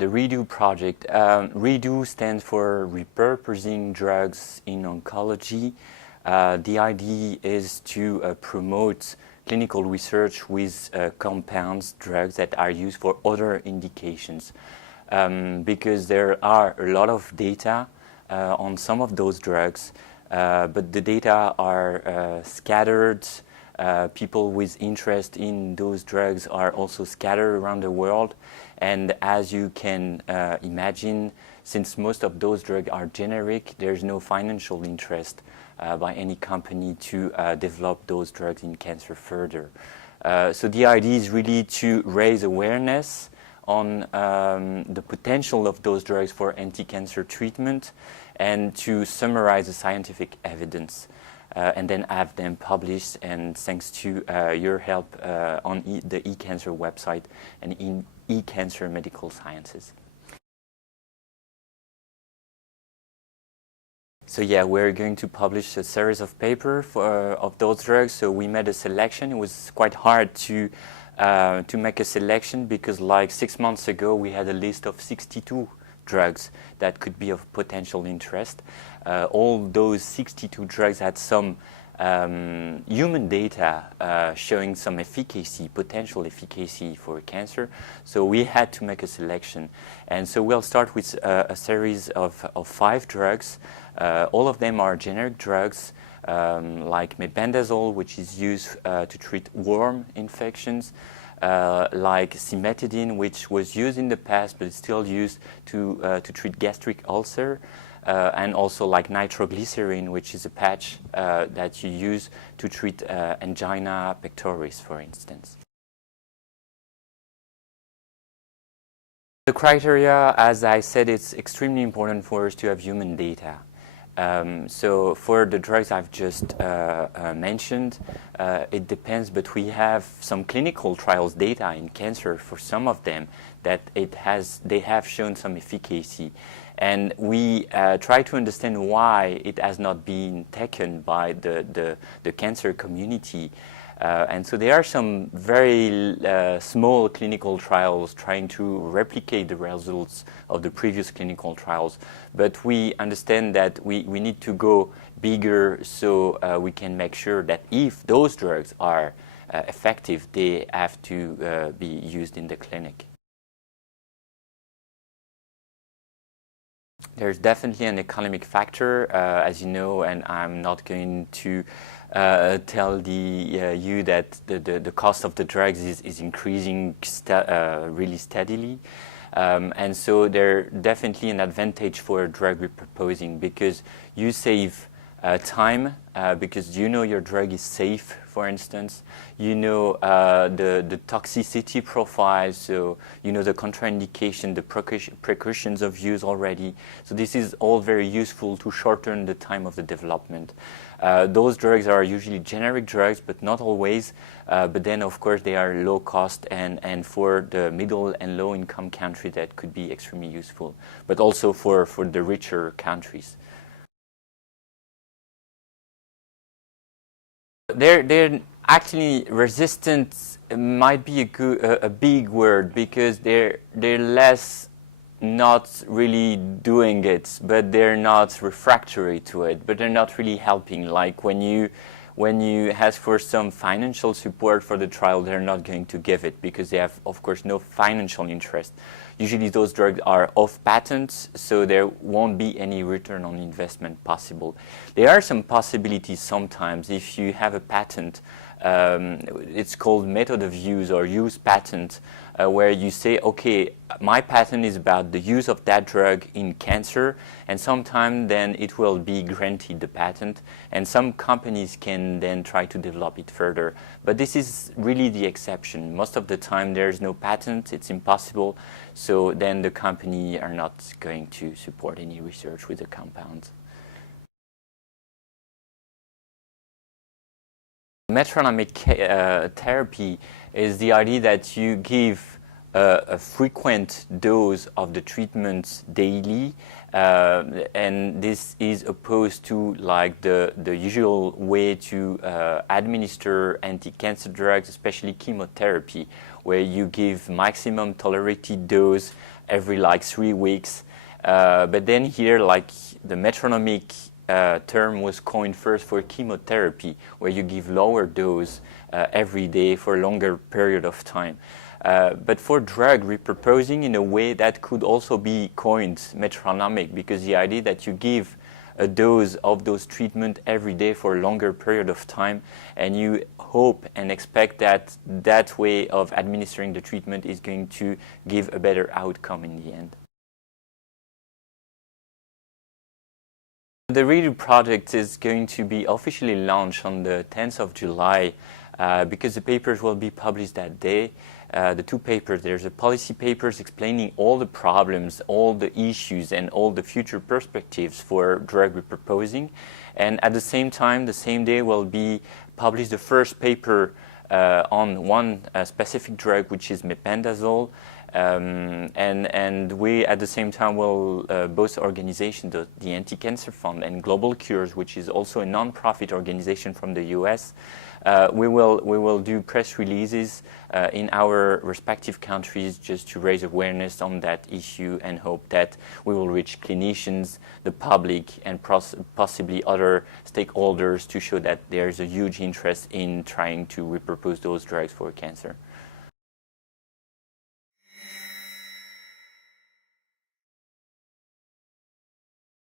The ReDO project. ReDO stands for Repurposing Drugs in Oncology. The idea is to promote clinical research with compounds, drugs that are used for other indications. Because there are a lot of data on some of those drugs, but the data are scattered. People with interest in those drugs are also scattered around the world. And as you can imagine, since most of those drugs are generic, there's no financial interest by any company to develop those drugs in cancer further. So the idea is really to raise awareness on the potential of those drugs for anti-cancer treatment and to summarize the scientific evidence. And then have them published, and thanks to your help on the eCancer website and in eCancer Medical Sciences. So yeah, we're going to publish a series of papers of those drugs. So we made a selection. It was quite hard to make a selection because like 6 months ago we had a list of 62 drugs that could be of potential interest. All those 62 drugs had some human data showing some efficacy, potential efficacy for cancer. So we had to make a selection. And so we'll start with a series of 5 drugs. All of them are generic drugs like mebendazole, which is used to treat worm infections. Like cimetidine, which was used in the past but is still used to treat gastric ulcer, and also like nitroglycerin, which is a patch that you use to treat angina pectoris, for instance. The criteria, as I said, it's extremely important for us to have human data. So for the drugs I've just mentioned, it depends, but we have some clinical trials data in cancer for some of them that they have shown some efficacy. And we try to understand why it has not been taken by the cancer community. And so there are some very small clinical trials trying to replicate the results of the previous clinical trials. But we understand that we need to go bigger so we can make sure that if those drugs are effective, they have to be used in the clinic. There's definitely an economic factor, as you know, and I'm not going to tell you that the cost of the drugs is increasing really steadily. And so there's definitely an advantage for drug repurposing because you save time because you know your drug is safe, for instance. You know the toxicity profile, so you know the contraindication, the precautions of use already. So this is all very useful to shorten the time of the development. Those drugs are usually generic drugs, but not always. But then, of course, they are low cost, and for the middle and low income country, that could be extremely useful. But also for the richer countries. They're actually resistant might be a big word because they're less not really doing it, but they're not refractory to it, but they're not really helping. Like when you ask for some financial support for the trial, they're not going to give it because they have, of course, no financial interest. Usually those drugs are off patent, so there won't be any return on investment possible. There are some possibilities sometimes if you have a patent. It's called method of use or use patent, where you say, okay, my patent is about the use of that drug in cancer, and sometime then it will be granted the patent, and some companies can then try to develop it further. But this is really the exception. Most of the time there's no patent, it's impossible, so then the company are not going to support any research with the compounds. Metronomic therapy is the idea that you give a frequent dose of the treatment daily, and this is opposed to like the usual way to administer anti-cancer drugs, especially chemotherapy, where you give maximum tolerated dose every like 3 weeks. But then here, like the metronomic term was coined first for chemotherapy, where you give lower dose every day for a longer period of time. But for drug repurposing, in a way, that could also be coined metronomic, because the idea that you give a dose of those treatment every day for a longer period of time, and you hope and expect that that way of administering the treatment is going to give a better outcome in the end. The ReDO project is going to be officially launched on the 10th of July because the papers will be published that day. The 2 papers, there's a policy papers explaining all the problems, all the issues, and all the future perspectives for drug repurposing. And at the same time, the same day will be published the first paper on one specific drug, which is mebendazole. And we at the same time will, both organizations, the Anticancer Fund and Global Cures, which is also a non-profit organization from the US, we will do press releases in our respective countries just to raise awareness on that issue, and hope that we will reach clinicians, the public, and possibly other stakeholders to show that there is a huge interest in trying to repurpose those drugs for cancer.